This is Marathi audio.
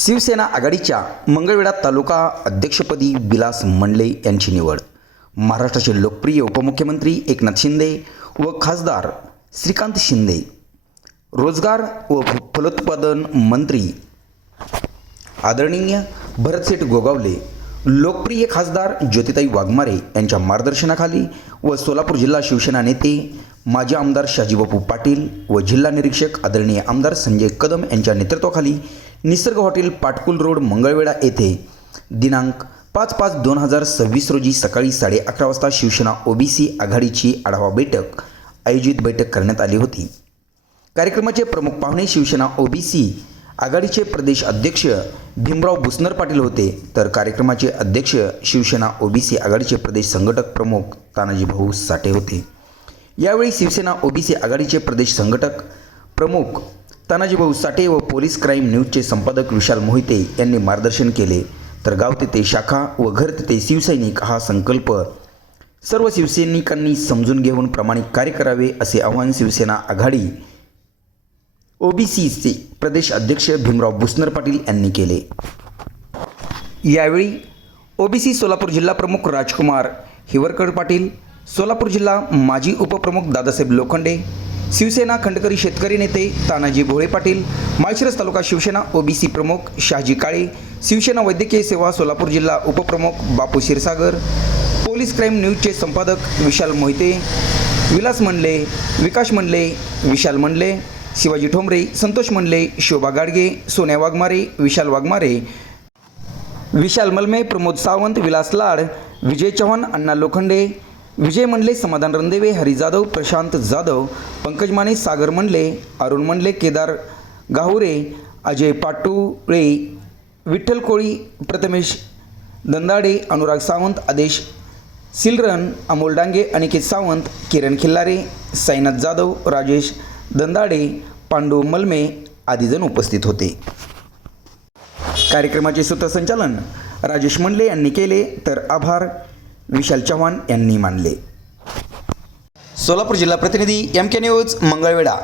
शिवसेना आघाडीच्या मंगळवेढा तालुका अध्यक्षपदी विलास मंडले यांची निवड. महाराष्ट्राचे लोकप्रिय उपमुख्यमंत्री एकनाथ शिंदे व खासदार श्रीकांत शिंदे, रोजगार व फलोत्पादन मंत्री आदरणीय भरतसेठ गोगावले, लोकप्रिय खासदार ज्योतिताई वाघमारे यांच्या मार्गदर्शनाखाली व सोलापूर जिल्हा शिवसेना नेते माजी आमदार शाजीबापू पाटील व जिल्हा निरीक्षक आदरणीय आमदार संजय कदम यांच्या नेतृत्वाखाली निसर्ग हॉटेल, पाटकुल रोड, मंगळवेढा येथे दिनांक 5/5/2026 रोजी सकाळी 11:30 वाजता शिवसेना ओबीसी आघाडीची आढावा बैठक आयोजित करण्यात आली होती. कार्यक्रमाचे प्रमुख पाहुणे शिवसेना ओबीसी आघाडीचे प्रदेश अध्यक्ष भीमराव बुसनर पाटील होते, तर कार्यक्रमाचे अध्यक्ष शिवसेना ओबीसी आघाडीचे प्रदेश संघटक प्रमुख तानाजी भाऊ साठे होते. यावेळी शिवसेना ओबीसी आघाडीचे प्रदेश संघटक प्रमुख तानाजी भाऊ साठे व पोलीस क्राईम न्यूजचे संपादक विशाल मोहिते यांनी मार्गदर्शन केले. तर गाव तेथे शाखा व घर तेथे शिवसैनिक हा संकल्प सर्व शिवसैनिकांनी समजून घेऊन प्रामाणिक कार्य करावे असे आवाहन शिवसेना आघाडी ओबीसीचे प्रदेश अध्यक्ष भीमराव बुसनर पाटील यांनी केले. यावेळी ओबीसी सोलापूर जिल्हा प्रमुख राजकुमार हिवरकर पाटील, सोलापूर जिल्हा माजी उपप्रमुख दादासाहेब लोखंडे, शिवसेना खंडकरी शेतकरी नेते तानाजी भोळे पाटील, माळशिरस तालुका शिवसेना ओबीसी प्रमुख शहाजी काळे, शिवसेना वैद्यकीय सेवा सोलापूर जिल्हा उपप्रमुख बापू क्षीरसागर, पोलीस क्राईम न्यूजचे संपादक विशाल मोहिते, विलास मंडले, विकास मंडले, विशाल मंडले, शिवाजी ठोंबरे, संतोष मंडले, शोभा गाडगे, सोन्या वाघमारे, विशाल वाघमारे, विशाल मलमे, प्रमोद सावंत, विलास लाड, विजय चव्हाण, अण्णा लोखंडे, विजय मंडले, समाधान रणदेवे, हरी जाधव, प्रशांत जाधव, पंकज माने, सागर मंडले, अरुण मंडले, केदार गाहुरे, अजय पाटुळे, विठ्ठल कोळी, प्रथमेश दंदाडे, अनुराग सावंत, आदेश सिलरन, अमोल डांगे, अनिकेत सावंत, किरण खिल्लारे, साईनाथ जाधव, राजेश दंदाडे, पांडू मलमे आदी जण उपस्थित होते. कार्यक्रमाचे सूत्रसंचालन राजेश मंडले यांनी केले, तर आभार विशाल चव्हाण यांनी मानले. सोलापूर जिल्हा प्रतिनिधी MK न्यूज, मंगळवेढा.